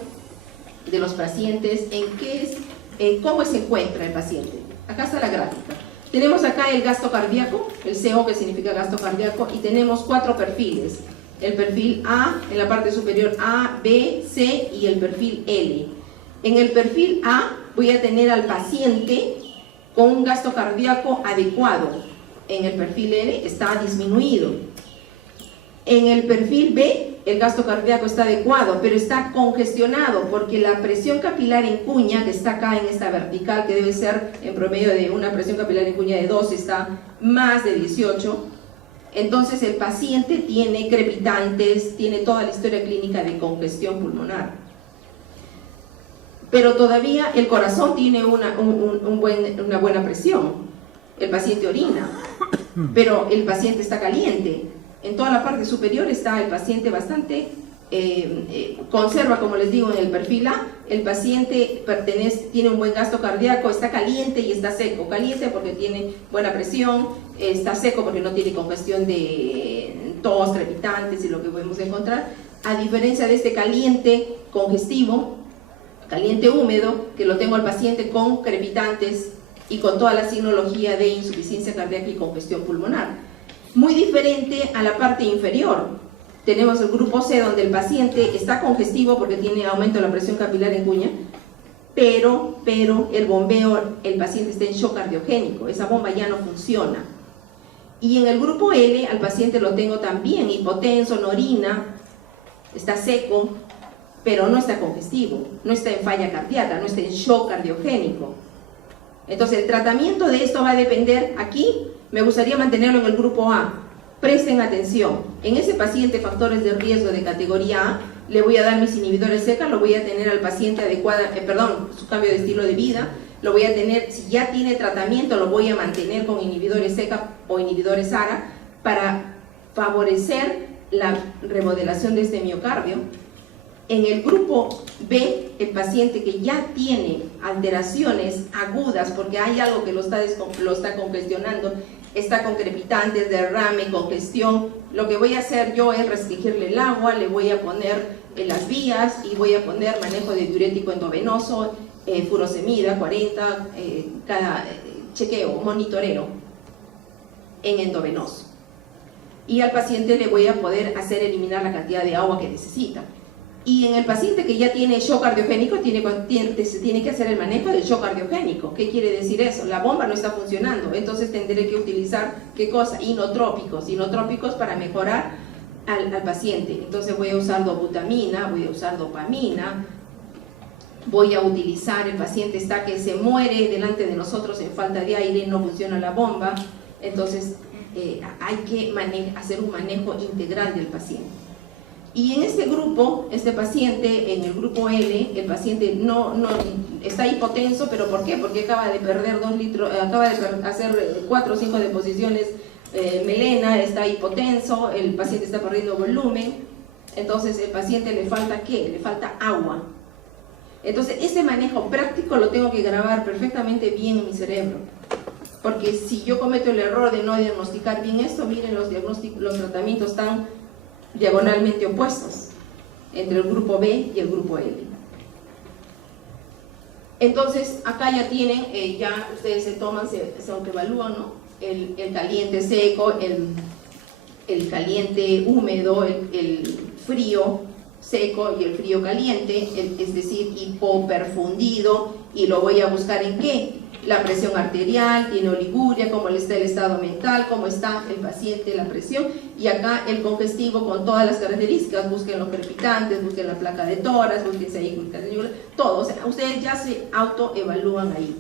de los pacientes en cómo se encuentra el paciente. Acá está la gráfica. Tenemos acá el gasto cardíaco, el CO que significa gasto cardíaco, y tenemos 4 perfiles. El perfil A, en la parte superior A, B, C y el perfil L. En el perfil A voy a tener al paciente con un gasto cardíaco adecuado. En el perfil L está disminuido. En el perfil B el gasto cardíaco está adecuado, pero está congestionado porque la presión capilar en cuña, que está acá en esta vertical, que debe ser en promedio de una presión capilar en cuña de 2, está más de 18. Entonces el paciente tiene crepitantes, tiene toda la historia clínica de congestión pulmonar. Pero todavía el corazón tiene una buena presión. El paciente orina, pero el paciente está caliente. En toda la parte superior está el paciente bastante, conserva, como les digo, en el perfil A, el paciente tiene un buen gasto cardíaco, está caliente y está seco. Caliente porque tiene buena presión, está seco porque no tiene congestión de tos, crepitantes y lo que podemos encontrar. A diferencia de este caliente congestivo, caliente húmedo, que lo tengo al paciente con crepitantes y con toda la signología de insuficiencia cardíaca y congestión pulmonar. Muy diferente a la parte inferior. Tenemos el grupo C, donde el paciente está congestivo porque tiene aumento de la presión capilar en cuña, pero el bombeo, el paciente está en shock cardiogénico, esa bomba ya no funciona. Y en el grupo L, al paciente lo tengo también hipotenso, no orina, está seco, pero no está congestivo, no está en falla cardíaca, no está en shock cardiogénico. Entonces el tratamiento de esto va a depender. Aquí me gustaría mantenerlo en el grupo A. Presten atención, en ese paciente factores de riesgo de categoría A, le voy a dar mis inhibidores SECA, lo voy a tener al paciente su cambio de estilo de vida, lo voy a tener, si ya tiene tratamiento, lo voy a mantener con inhibidores SECA o inhibidores ARA para favorecer la remodelación de este miocardio. En el grupo B, el paciente que ya tiene alteraciones agudas porque hay algo que lo está congestionando, está con crepitantes, derrame, congestión, lo que voy a hacer yo es restringirle el agua, le voy a poner las vías y voy a poner manejo de diurético endovenoso, furosemida 40, cada chequeo, monitoreo en endovenoso. Y al paciente le voy a poder hacer eliminar la cantidad de agua que necesita. Y en el paciente que ya tiene shock cardiogénico, se tiene que hacer el manejo del shock cardiogénico. ¿Qué quiere decir eso? La bomba no está funcionando, entonces tendré que utilizar, ¿qué cosa? Inotrópicos para mejorar al paciente. Entonces voy a usar dobutamina, voy a usar dopamina, voy a utilizar, el paciente está que se muere delante de nosotros en falta de aire, no funciona la bomba, entonces hay que hacer un manejo integral del paciente. Y en este grupo, este paciente, en el grupo L, el paciente no está hipotenso, ¿pero por qué? Porque acaba de perder 2 litros, acaba de hacer 4 o 5 deposiciones melena, está hipotenso, el paciente está perdiendo volumen, entonces el paciente le falta ¿qué? Le falta agua. Entonces ese manejo práctico lo tengo que grabar perfectamente bien en mi cerebro, porque si yo cometo el error de no diagnosticar bien esto, miren los tratamientos están diagonalmente opuestos entre el grupo B y el grupo L. Entonces acá ya tienen, ya ustedes se autoevalúan, ¿no? El caliente seco, el caliente húmedo, el frío seco y el frío caliente, es decir, hipoperfundido, y lo voy a buscar en qué, la presión arterial, tiene oliguria, cómo está el estado mental, cómo está el paciente, la presión, y acá el congestivo con todas las características, busquen los crepitantes, busquen la placa de tórax, busquen si hay todo, o sea, ustedes ya se autoevalúan ahí.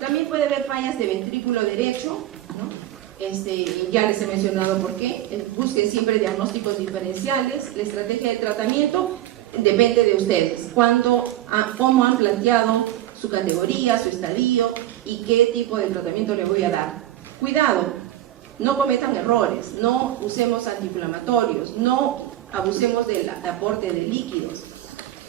También puede haber fallas de ventrículo derecho, ¿no? Ya les he mencionado por qué. Busquen siempre diagnósticos diferenciales. La estrategia de tratamiento depende de ustedes. Cómo han planteado su categoría, su estadio y qué tipo de tratamiento le voy a dar. Cuidado, no cometan errores, no usemos antiinflamatorios, no abusemos del aporte de líquidos.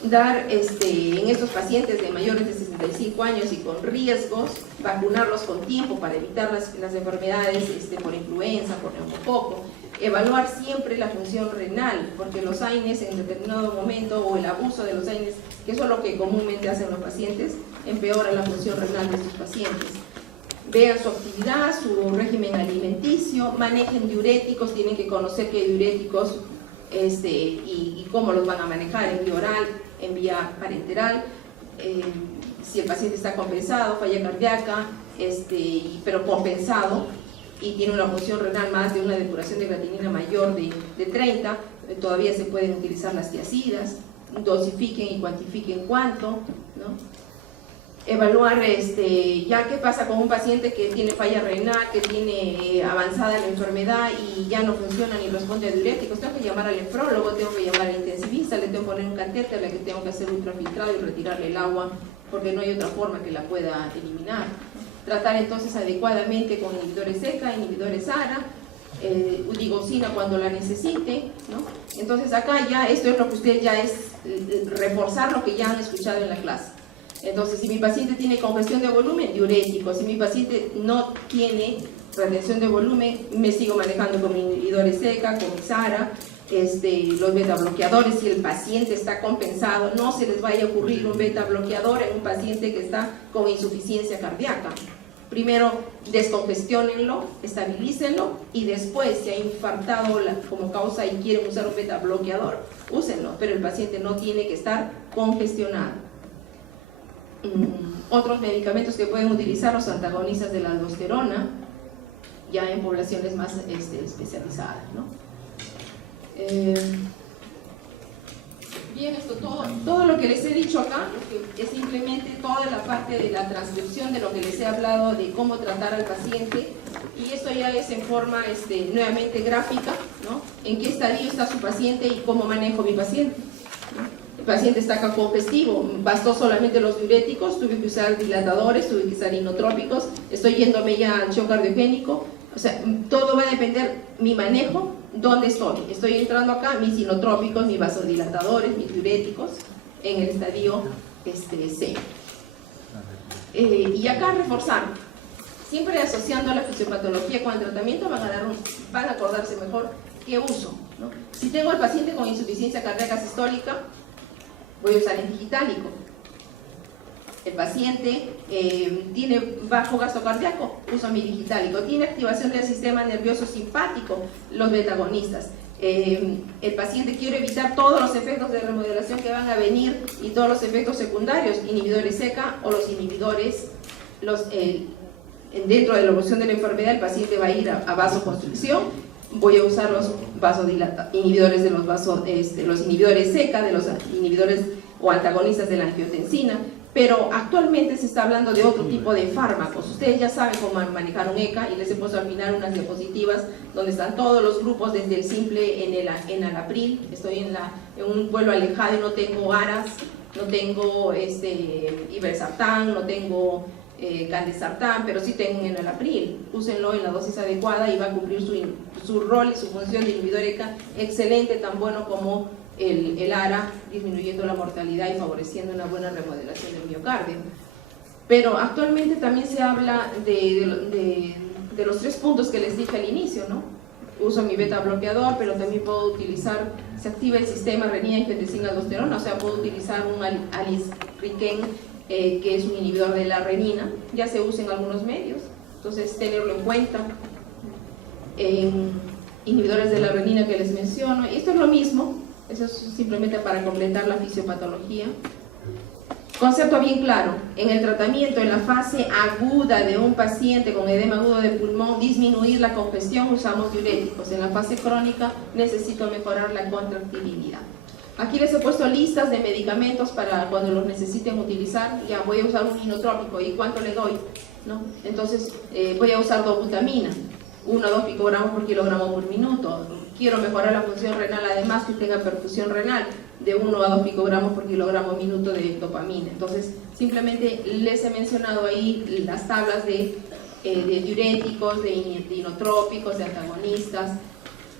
Dar en estos pacientes de mayores de 65 años y con riesgos, vacunarlos con tiempo para evitar las enfermedades por influenza, por neumococo. Evaluar siempre la función renal, porque los AINES en determinado momento, o el abuso de los AINES, que eso es lo que comúnmente hacen los pacientes, empeora la función renal de estos pacientes. Vean su actividad, su régimen alimenticio, manejen diuréticos, tienen que conocer qué diuréticos y cómo los van a manejar, en vía oral, en vía parenteral, si el paciente está compensado, falla cardíaca, pero compensado y tiene una función renal más de una depuración de creatinina mayor de 30, todavía se pueden utilizar las tiazidas, dosifiquen y cuantifiquen cuánto, ¿no? Evaluar ya qué pasa con un paciente que tiene falla renal, que tiene avanzada la enfermedad y ya no funciona ni responde a diuréticos. Tengo que llamar al nefrólogo, tengo que llamar al intensivista, le tengo que poner un catéter, le tengo que hacer ultrafiltrado y retirarle el agua porque no hay otra forma que la pueda eliminar. Tratar entonces adecuadamente con inhibidores ECA, inhibidores ARA, udigocina cuando la necesite, ¿no? Entonces acá ya esto es lo que ustedes ya es reforzar lo que ya han escuchado en la clase. Entonces, si mi paciente tiene congestión de volumen, diurético. Si mi paciente no tiene retención de volumen, me sigo manejando con mi inhibidores ECA, con mi SARA, los beta bloqueadores. Si el paciente está compensado, no se les vaya a ocurrir un beta bloqueador en un paciente que está con insuficiencia cardíaca. Primero, descongestionenlo, estabilícenlo y después, si ha infartado como causa y quieren usar un beta bloqueador, úsenlo, pero el paciente no tiene que estar congestionado. Otros medicamentos que pueden utilizar los antagonistas de la aldosterona, ya en poblaciones más especializadas, ¿no? Bien, todo lo que les he dicho acá es simplemente toda la parte de la transcripción de lo que les he hablado de cómo tratar al paciente, y esto ya es en forma nuevamente gráfica, ¿no? En qué estadio está su paciente y cómo manejo mi paciente, ¿no? El paciente está acá congestivo, bastó solamente los diuréticos, tuve que usar dilatadores, tuve que usar inotrópicos, estoy yéndome ya al shock cardiogénico. O sea, todo va a depender mi manejo ¿dónde estoy? Estoy entrando acá, mis inotrópicos, mis vasodilatadores, mis diuréticos, en el estadio C. Y acá reforzar, siempre asociando la fisiopatología con el tratamiento van a acordarse mejor qué uso, ¿no? Si tengo al paciente con insuficiencia cardíaca sistólica, voy a usar el digitálico. El paciente tiene bajo gasto cardíaco, uso mi digitálico. Tiene activación del sistema nervioso simpático, los betagonistas. El paciente quiere evitar todos los efectos de remodelación que van a venir y todos los efectos secundarios, inhibidores SECA o los inhibidores, dentro de la evolución de la enfermedad el paciente va a ir a vasoconstricción. Voy a usar los inhibidores de los inhibidores SECA, de los inhibidores o antagonistas de la angiotensina. Pero actualmente se está hablando de otro tipo de fármacos. Ustedes ya saben cómo manejar un ECA y les he puesto al final unas diapositivas donde están todos los grupos, desde el simple en Alapril. Estoy en un pueblo alejado y no tengo ARAS, no tengo Ibersartán, no tengo Candesartán, pero sí tengo en Alapril. Úsenlo en la dosis adecuada y va a cumplir su rol y su función de inhibidor ECA excelente, tan bueno como el ARA, disminuyendo la mortalidad y favoreciendo una buena remodelación del miocardio. Pero actualmente también se habla de los 3 puntos que les dije al inicio, ¿no? Uso mi beta bloqueador, pero también puedo utilizar, se activa el sistema renina angiotensina aldosterona, o sea, puedo utilizar un alisriquén, que es un inhibidor de la renina, ya se usa en algunos medios, entonces tenerlo en cuenta. Inhibidores de la renina que les menciono, y esto es lo mismo. Eso es simplemente para completar la fisiopatología. Concepto bien claro, en el tratamiento, en la fase aguda de un paciente con edema agudo de pulmón, disminuir la congestión, usamos diuréticos. En la fase crónica necesito mejorar la contractibilidad. Aquí les he puesto listas de medicamentos para cuando los necesiten utilizar. Ya voy a usar un inotrópico, ¿y cuánto le doy? ¿No? Entonces voy a usar dobutamina, 1 a 2 picogramos por kilogramo por minuto. Quiero mejorar la función renal, además que tenga perfusión renal, de 1 a 2 picogramos por kilogramo minuto de dopamina. Entonces, simplemente les he mencionado ahí las tablas de diuréticos, de inotrópicos, de antagonistas.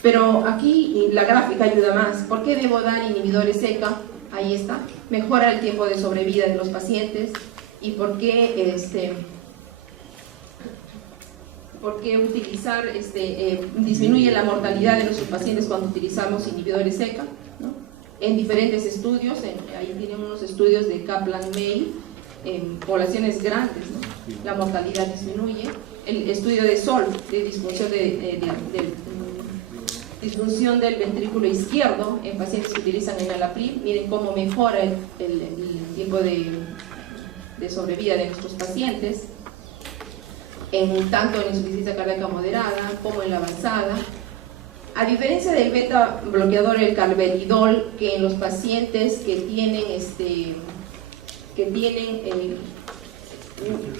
Pero aquí la gráfica ayuda más. ¿Por qué debo dar inhibidores SECA? Ahí está. Mejora el tiempo de sobrevida de los pacientes. ¿Y por qué utilizar, disminuye la mortalidad de nuestros pacientes cuando utilizamos inhibidores SECA, ¿no? En diferentes estudios, ahí tienen unos estudios de Kaplan-Meier, en poblaciones grandes, ¿no? La mortalidad disminuye. El estudio de SOL, de disfunción del ventrículo izquierdo, en pacientes que utilizan enalapril, miren cómo mejora el tiempo de sobrevida de nuestros pacientes. Tanto en insuficiencia cardíaca moderada como en la avanzada. A diferencia del beta bloqueador, el carvedilol, que en los pacientes que tienen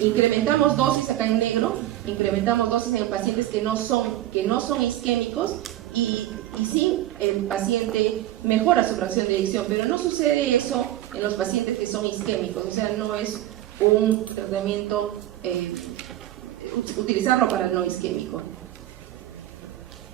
incrementamos dosis acá en negro, incrementamos dosis en pacientes que no son isquémicos y sí, el paciente mejora su fracción de eyección, pero no sucede eso en los pacientes que son isquémicos, o sea, no es un tratamiento utilizarlo para el no isquémico.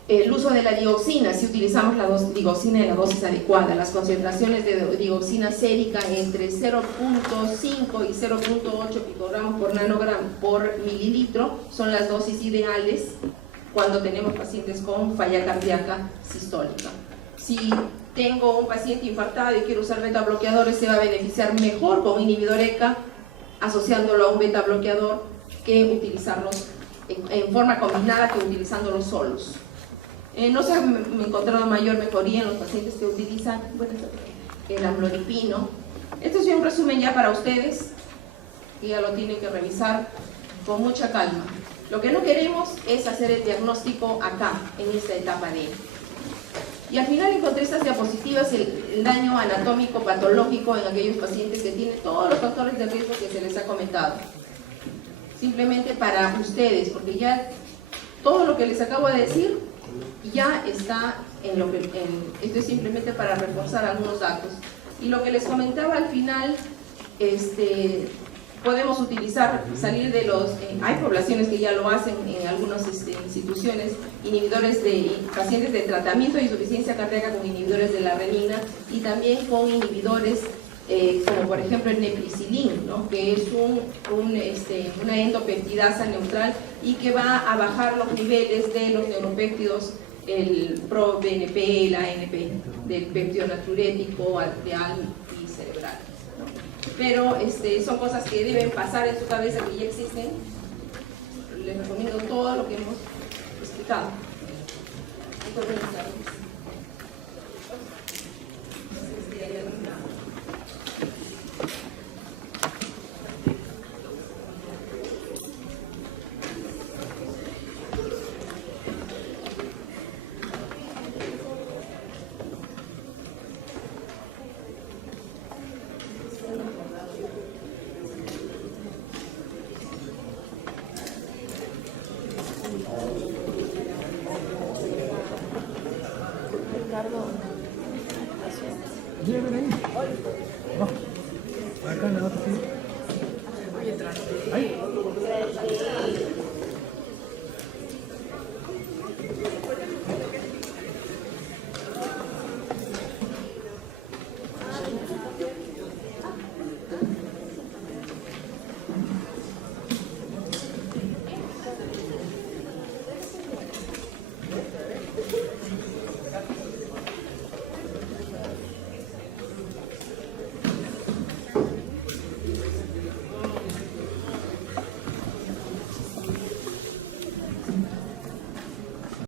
El uso de la digoxina, si utilizamos la digoxina en la dosis adecuada, las concentraciones de digoxina sérica entre 0.5 y 0.8 picogramos por nanogramo por mililitro son las dosis ideales cuando tenemos pacientes con falla cardíaca sistólica. Si tengo un paciente infartado y quiero usar beta bloqueadores, se va a beneficiar mejor con un inhibidor ECA asociándolo a un beta bloqueador que utilizarlos en forma combinada que utilizándolos solos. No se ha encontrado mayor mejoría en los pacientes que utilizan el amlodipino. Esto es un resumen ya para ustedes, que ya lo tienen que revisar con mucha calma. Lo que no queremos es hacer el diagnóstico acá, en esta etapa de él. Y al final encontré estas diapositivas, el daño anatómico patológico en aquellos pacientes que tienen todos los factores de riesgo que se les ha comentado. Simplemente para ustedes, porque ya todo lo que les acabo de decir ya está esto es simplemente para reforzar algunos datos. Y lo que les comentaba al final, podemos utilizar, salir de los, hay poblaciones que ya lo hacen en algunas instituciones, inhibidores de pacientes de tratamiento de insuficiencia cardíaca con inhibidores de la renina y también con inhibidores como por ejemplo el neprisilin, ¿no? Que es una endopeptidasa neutral y que va a bajar los niveles de los neuropéptidos, el pro-BNP, el ANP, del péptido natriurético, arterial y cerebral, ¿no? Pero son cosas que deben pasar en su cabeza, que ya existen. Les recomiendo todo lo que hemos explicado. Llévenme ahí. No. Acá en la otra silla. Ahí.